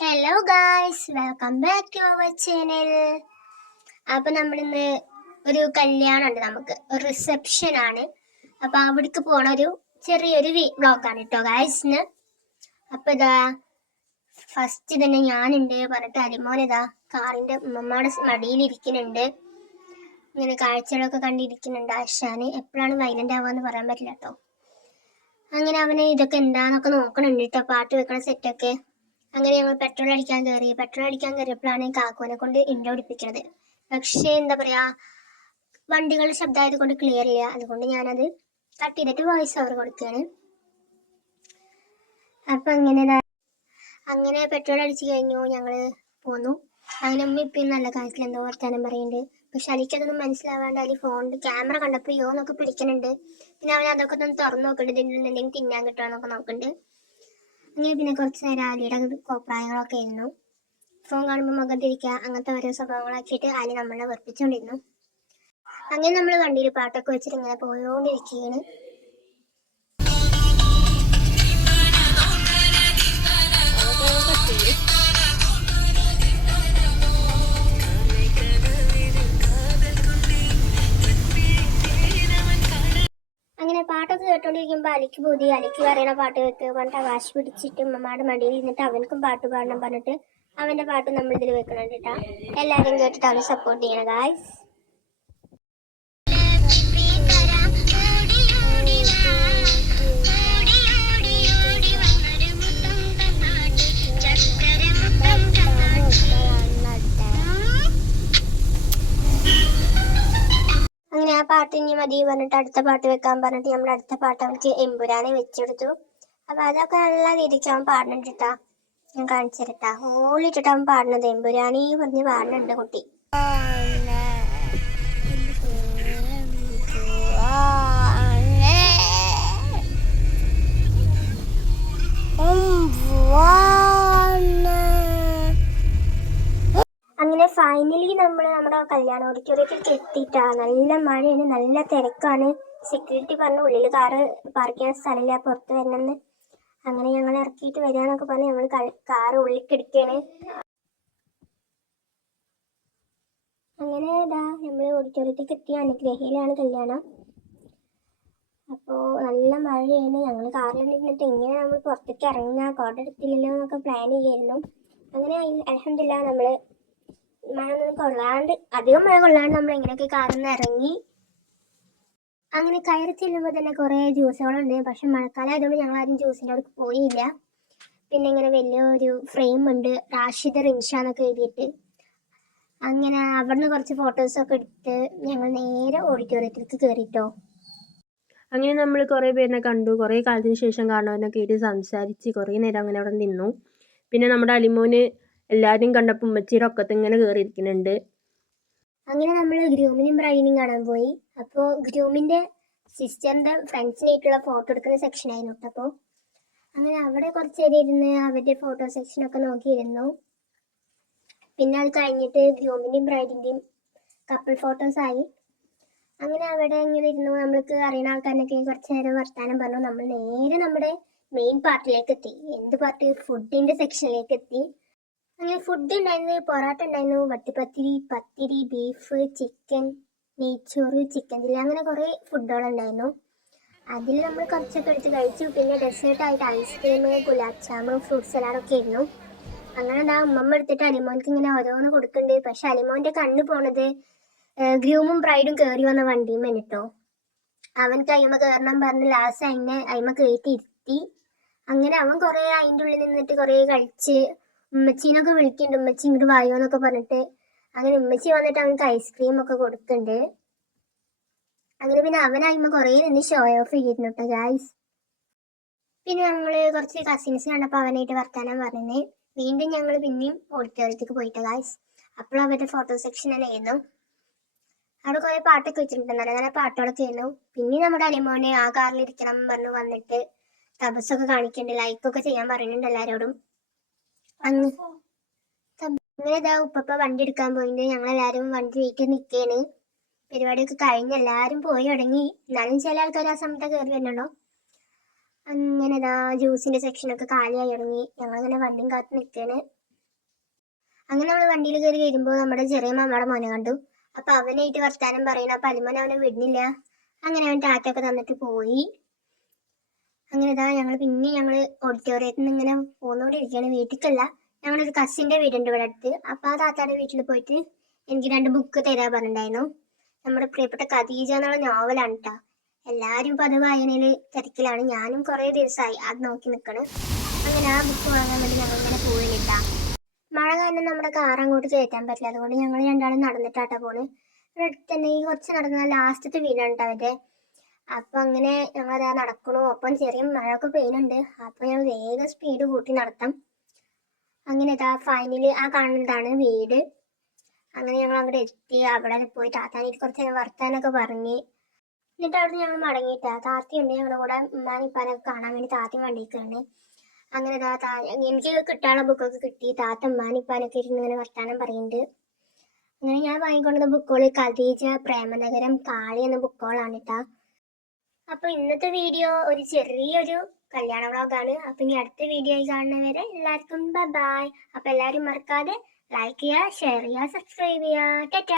Hello guys, welcome back to our channel. അപ്പൊ നമ്മളിന്ന് ഒരു കല്യാണം ഉണ്ട്, നമുക്ക് ഒരു റിസപ്ഷൻ ആണ്. അപ്പൊ അവിടേക്ക് പോണ ഒരു ചെറിയൊരു വ്ളോഗാണ് കേട്ടോ ഗായ്സിന്. അപ്പൊ ഇതാ ഫസ്റ്റ് തന്നെ ഞാനുണ്ട് പറഞ്ഞിട്ട് അരിമോൻ ഇതാ കാറിന്റെ ഉമ്മമ്മയുടെ മടിയിലിരിക്കുന്നുണ്ട്. ഇങ്ങനെ കാഴ്ചകളൊക്കെ കണ്ടിരിക്കുന്നുണ്ട്. ആശാന് എപ്പോഴാണ് വൈലന്റ് ആവാന്ന് പറയാൻ പറ്റില്ല കേട്ടോ. അങ്ങനെ അവന് ഇതൊക്കെ എന്താന്നൊക്കെ നോക്കണുണ്ട് കേട്ടോ, പാട്ട് വെക്കണ സെറ്റൊക്കെ. അങ്ങനെ ഞങ്ങൾ പെട്രോൾ അടിക്കാൻ കയറിയപ്പോഴാണ് കാക്കുവിനെ കൊണ്ട് ഇൻട്രോ പിടിപ്പിക്കുന്നത്. പക്ഷേ എന്താ പറയാ, വണ്ടികളുടെ ശബ്ദമായത് കൊണ്ട് ക്ലിയർ ഇല്ല. അതുകൊണ്ട് ഞാനത് കട്ട് ചെയ്തിട്ട് വോയിസ് ഓവർ കൊടുക്കുകയാണ്. അപ്പൊ അങ്ങനെ പെട്രോൾ അടിച്ചു കഴിഞ്ഞു, ഞങ്ങള് പോന്നു. അങ്ങനെ ഉമ്മ ഇപ്പം നല്ല കാര്യത്തിൽ എന്തോ വർത്താനം പറയുന്നുണ്ട്. പക്ഷെ അലിക്കതൊന്നും മനസ്സിലാവാണ്ട് അതിൽ ഫോണിന്റെ ക്യാമറ കണ്ടപ്പോൾ യോന്നൊക്കെ പിടിക്കുന്നുണ്ട്. പിന്നെ അവൻ അതൊക്കെ ഒന്ന് തുറന്നു നോക്കുന്നുണ്ട്, എന്തെങ്കിലും തിന്നാൻ കിട്ടുമെന്നൊക്കെ നോക്കുന്നുണ്ട്. അങ്ങനെ പിന്നെ കുറച്ച് നേരം ആലിയുടെ കോപ്രായങ്ങളൊക്കെ ആയിരുന്നു. ഫോൺ കാണുമ്പോൾ മുഖം തിരിക്കുക, അങ്ങനത്തെ ഓരോ സ്വഭാവങ്ങളാക്കിയിട്ട് ആലി നമ്മളെ വെറുപ്പിച്ചുകൊണ്ടിരുന്നു. അങ്ങനെ നമ്മൾ വണ്ടിയിൽ പാട്ടൊക്കെ വെച്ചിട്ട് ഇങ്ങനെ പോയോണ്ടിരിക്കുകയാണ്. അങ്ങനെ പാട്ടൊക്കെ കേട്ടോണ്ടിരിക്കുമ്പോൾ അലിക്ക് ബുദ്ധി, അലിക്ക് പറയണ പാട്ട് കേൾക്ക് പറഞ്ഞിട്ട് വാശി പിടിച്ചിട്ട് ഉമ്മമാരുടെ മടിയിൽ ഇരുന്നിട്ട് അവനക്കും പാട്ട് പാടണം പറഞ്ഞിട്ട് അവന്റെ പാട്ട് നമ്മൾ ഇതിൽ വെക്കണം കേട്ടാ. എല്ലാവരും കേട്ടിട്ട് അവന് സപ്പോർട്ട് ചെയ്യണം ഗായ്സ്. അങ്ങനെ ആ പാട്ട് ഇനി മതി പറഞ്ഞിട്ട് അടുത്ത പാട്ട് വെക്കാൻ പറഞ്ഞിട്ട് നമ്മൾ അടുത്ത പാട്ട് അവർക്ക് എമ്പുരാനെ വെച്ചെടുത്തു. അപ്പൊ അതൊക്കെ നല്ല രീതിക്ക് അവൻ പാടുന്നുണ്ടിട്ടാ. ഞാൻ കാണിച്ചു തരട്ടാ. ഹോളിട്ടിട്ട് അവൻ പാടുന്നത് എമ്പുരാനി പറഞ്ഞ് പാടുന്നുണ്ട് കുട്ടി. അങ്ങനെ ഫൈനലി നമ്മൾ നമ്മുടെ കല്യാണ ഓഡിറ്റോറിയത്തിൽ എത്തിയിട്ടാ. നല്ല മഴയാണ്, നല്ല തിരക്കാണ്. സെക്യൂരിറ്റി പറഞ്ഞു ഉള്ളിൽ കാറ് പാർക്ക് ചെയ്യാൻ സ്ഥലമില്ല, പുറത്ത് വരണമെന്ന്. അങ്ങനെ ഞങ്ങൾ ഇറക്കിയിട്ട് വരാന്നൊക്കെ പറഞ്ഞ് ഞങ്ങൾ കാറ് ഉള്ളിലേക്ക് എടുക്കുകയാണ്. അങ്ങനെ ഇതാ നമ്മൾ ഓഡിറ്റോറിയത്തിലേക്ക് എത്തിയ അനുഗ്രഹയിലാണ് കല്യാണം. അപ്പോൾ നല്ല മഴയാണ്. ഞങ്ങൾ കാറിൽ ഇരുന്നിട്ട് എങ്ങനെ നമ്മൾ പുറത്തേക്ക് ഇറങ്ങുക, കോട എടുത്തില്ലല്ലോ എന്നൊക്കെ പ്ലാൻ ചെയ്യായിരുന്നു. അങ്ങനെ അൽഹംദുലില്ലാ നമ്മൾ അധികം മഴ കൊള്ളാണ്ട് നമ്മൾ എങ്ങനെയൊക്കെ കാറിൽ നിന്ന് ഇറങ്ങി. അങ്ങനെ കയറി ചെല്ലുമ്പോൾ തന്നെ കുറേ ജ്യൂസുകളുണ്ട്. പക്ഷെ മഴക്കാലം ആയതുകൊണ്ട് ഞങ്ങൾ ആരും ജ്യൂസിൻ്റെ അവിടെ പോയില്ല. പിന്നെ ഇങ്ങനെ വലിയൊരു ഫ്രെയിം ഉണ്ട്, റാഷിദ് റിൻഷ എന്നൊക്കെ എഴുതിയിട്ട്. അങ്ങനെ അവിടുന്ന് കുറച്ച് ഫോട്ടോസൊക്കെ എടുത്ത് ഞങ്ങൾ നേരെ ഓഡിറ്റോറിയത്തിലേക്ക് കയറിയിട്ടോ. അങ്ങനെ നമ്മൾ കുറേ പേരിനെ കണ്ടു. കുറേ കാലത്തിന് ശേഷം കാണുന്നവരൊക്കെ ആയിട്ട് സംസാരിച്ച് കുറേ നേരം അങ്ങനെ അവിടെ നിന്നു. പിന്നെ നമ്മുടെ അലിമോന് എല്ലാവരും കണ്ടപ്പോൾ ഉമ്മച്ചിയുടെ ഒക്കത്ത് ഇങ്ങനെ കയറിയിരിക്കുന്നുണ്ട്. അങ്ങനെ നമ്മൾ ഗ്രൂമിനും ബ്രൈഡിനും കാണാൻ പോയി. അപ്പോൾ ഗ്രൂമിൻ്റെ സിസ്റ്ററിൻ്റെ ഫ്രണ്ട്സിനായിട്ടുള്ള ഫോട്ടോ എടുക്കുന്ന സെക്ഷൻ ആയിരുന്നു. അപ്പോൾ അങ്ങനെ അവിടെ കുറച്ച് നേരം ഇരുന്ന് അവരുടെ ഫോട്ടോ സെക്ഷനൊക്കെ നോക്കിയിരുന്നു. പിന്നെ അത് കഴിഞ്ഞിട്ട് ഗ്രൂമിൻ്റെയും ബ്രൈഡിൻ്റെയും കപ്പിൾ ഫോട്ടോസ് ആയി. അങ്ങനെ അവിടെ ഇങ്ങനെ ഇരുന്നു. നമ്മൾക്ക് അറിയുന്ന ആൾക്കാരനൊക്കെ കുറച്ച് നേരം വർത്താനം പറഞ്ഞു. നമ്മൾ നേരെ നമ്മുടെ മെയിൻ പാർട്ടിലേക്ക് എത്തി. എന്ത് പാർട്ടി? ഫുഡിൻ്റെ സെക്ഷനിലേക്ക് എത്തി. അങ്ങനെ ഫുഡ് ഉണ്ടായിരുന്നു, പൊറോട്ട ഉണ്ടായിരുന്നു, വട്ടിപ്പത്തിരി, പത്തിരി, ബീഫ്, ചിക്കൻ, നെയ്ച്ചോറ്, ചിക്കൻ ചില്ലി, അങ്ങനെ കുറേ ഫുഡുകളുണ്ടായിരുന്നു. അതിൽ നമ്മൾ കുറച്ചൊക്കെ എടുത്ത് കഴിച്ചു. പിന്നെ ഡെസേർട്ടായിട്ട് ഐസ്ക്രീം, ഗുലാബ് ജാമുൻ, ഫ്രൂട്ട് സലാഡൊക്കെ ആയിരുന്നു. അങ്ങനെ എന്താ ഉമ്മമ്മ എടുത്തിട്ട് അലിമോൻക്ക് ഇങ്ങനെ ഓരോന്ന് കൊടുക്കുന്നുണ്ട്. പക്ഷെ അലിമോൻ്റെ കണ്ണ് പോണത് ഗ്രൂമും ബ്രൈഡും കയറി വന്ന വണ്ടിയും കേട്ടോ. അവൻക്ക് അയിമ കയറണം പറഞ്ഞ് ലാസ്റ്റ് അയിമ കയറ്റി ഇരുത്തി. അങ്ങനെ അവൻ കുറേ അതിൻ്റെ ഉള്ളിൽ നിന്നിട്ട് കുറേ കഴിച്ച് ഉമ്മച്ചീനൊക്കെ വിളിക്കുന്നുണ്ട്, ഉമ്മച്ചി ഇങ്ങോട്ട് വായോ എന്നൊക്കെ പറഞ്ഞിട്ട്. അങ്ങനെ ഉമ്മച്ചി വന്നിട്ട് അവനക്ക് ഐസ്ക്രീം ഒക്കെ കൊടുക്കുന്നുണ്ട്. അങ്ങനെ പിന്നെ അവനായിമ്മ കുറേ നിന്ന് ഷോ ഓഫ് ചെയ്തിരുന്നു കേട്ടോ ഗായ്സ്. പിന്നെ ഞങ്ങൾ കുറച്ച് കസിൻസ് കണ്ടപ്പോൾ അവനായിട്ട് വർത്താനം പറഞ്ഞേ. വീണ്ടും ഞങ്ങൾ പിന്നെയും ഓഡിറ്റോറിയത്തേക്ക് പോയിട്ട് ഗായ്സ്. അപ്പോൾ അവരുടെ ഫോട്ടോ സെക്ഷൻ തന്നെ ആയിരുന്നു. അവിടെ കുറേ പാട്ടൊക്കെ വെച്ചിട്ടുണ്ട്, നല്ല നല്ല പാട്ടുകളൊക്കെ ആയിരുന്നു. പിന്നെ നമ്മുടെ അലിമോനെ ആ കാറിൽ ഇരിക്കണം പറഞ്ഞു വന്നിട്ട് തപസ്സൊക്കെ കാണിക്കുന്നുണ്ട്, ലൈക്കൊക്കെ ചെയ്യാൻ പറയുന്നുണ്ട് എല്ലാവരോടും. അങ്ങനെ ഇതാ ഉപ്പ വണ്ടി എടുക്കാൻ പോയിട്ടുണ്ട്. ഞങ്ങളെല്ലാവരും വണ്ടി വെയിറ്റ് നിൽക്കുകയാണ്. പരിപാടിയൊക്കെ കഴിഞ്ഞ് എല്ലാവരും പോയി തുടങ്ങി. എന്നാലും ചില ആൾക്കാർ ആ സമയത്ത് കയറി വരുന്നുണ്ടോ. അങ്ങനെ ഇതാ ജ്യൂസിൻ്റെ സെക്ഷനൊക്കെ കാലിയായി തുടങ്ങി. ഞങ്ങളിങ്ങനെ വണ്ടിയും കാത്ത് നിൽക്കുകയാണ്. അങ്ങനെ നമ്മൾ വണ്ടിയിൽ കയറി വരുമ്പോൾ നമ്മുടെ ചെറിയ മാമയുടെ മോനെ കണ്ടു. അപ്പൊ അവനായിട്ട് വർത്താനം പറയണം. അപ്പൊ അലിമോൻ അവനെ വിടുന്നില്ല. അങ്ങനെ അവൻ ടാറ്റൊക്കെ തന്നിട്ട് പോയി. അങ്ങനെ ഇതാ ഞങ്ങൾ ഓഡിറ്റോറിയത്തിൽ നിന്ന് ഇങ്ങനെ പോന്നുകൊണ്ടിരിക്കുകയാണ്. വീട്ടിലേക്കല്ല, ഞങ്ങളൊരു കസിന്റെ വീടുണ്ട് ഇവിടെ അടുത്ത്. അപ്പൊ ആ താത്തായുടെ വീട്ടിൽ പോയിട്ട് എനിക്ക് 2 ബുക്ക് തരാൻ പറഞ്ഞിട്ടുണ്ടായിരുന്നു. നമ്മുടെ പ്രിയപ്പെട്ട ഖദീജ എന്നുള്ള നോവലാണ് കേട്ടോ. എല്ലാവരും ഇപ്പൊ അത് വായനയിൽ തിരക്കിലാണ്. ഞാനും കുറേ ദിവസമായി അത് നോക്കി നിൽക്കണ്. അങ്ങനെ ആ ബുക്ക് വാങ്ങാൻ വേണ്ടി ഞങ്ങൾ ഇങ്ങനെ പോയിട്ടാ. മഴ കാരണം നമ്മുടെ കാർ അങ്ങോട്ട് കയറ്റാൻ പറ്റില്ല. അതുകൊണ്ട് ഞങ്ങൾ രണ്ടാളും നടന്നിട്ടാട്ടാ പോണ്. ഇവിടെ അടുത്ത് തന്നെ ഈ കുറച്ച് നടന്നാൽ ലാസ്റ്റത്തെ വീടാണ് കേട്ടോ അവരുടെ. അപ്പൊ അങ്ങനെ ഞങ്ങളതാ നടക്കണു. ഒപ്പം ചെറിയ മഴയൊക്കെ പെയ്യുന്നുണ്ട്. അപ്പൊ ഞങ്ങൾ വേഗം സ്പീഡ് കൂട്ടി നടത്താം. അങ്ങനെ ഇതാ ഫൈനലി ആ കാണുന്നതാണ് വീട്. അങ്ങനെ ഞങ്ങൾ അങ്ങോട്ട് എത്തി. അവിടെ പോയി താത്താനായിട്ട് കുറച്ച് നേരം വർത്താനൊക്കെ പറഞ്ഞ് എന്നിട്ട് അവിടെ ഞങ്ങൾ മടങ്ങിയിട്ടാ. താത്തയുണ്ട് ഞങ്ങളുടെ കൂടെ. ഉമ്മാനിപ്പാനൊക്കെ കാണാൻ വേണ്ടി താത്തയും വണ്ടിക്കുണ്ട്. അങ്ങനെ എനിക്ക് കിട്ടാനുള്ള ബുക്കൊക്കെ കിട്ടി. താത്ത ഉമ്മാനിപ്പാനൊക്കെ ഇരുന്ന് ഇങ്ങനെ വർത്താനം പറയുന്നുണ്ട്. അങ്ങനെ ഞാൻ വാങ്ങിക്കൊണ്ടുവന്ന ബുക്കുകൾ ഖദീജ, പ്രേമനഗരം, കാളി എന്ന ബുക്കുകളാണ് കേട്ടാ. അപ്പൊ ഇന്നത്തെ വീഡിയോ ഒരു ചെറിയൊരു കല്യാണ വ്ളോഗാണ്. അപ്പൊ ഇനി അടുത്ത വീഡിയോ ആയി കാണുന്നവരെ എല്ലാവർക്കും ബൈ. അപ്പൊ എല്ലാവരും മറക്കാതെ ലൈക്ക് ചെയ്യുക, ഷെയർ ചെയ്യുക, സബ്സ്ക്രൈബ് ചെയ്യുക. ടാറ്റാ.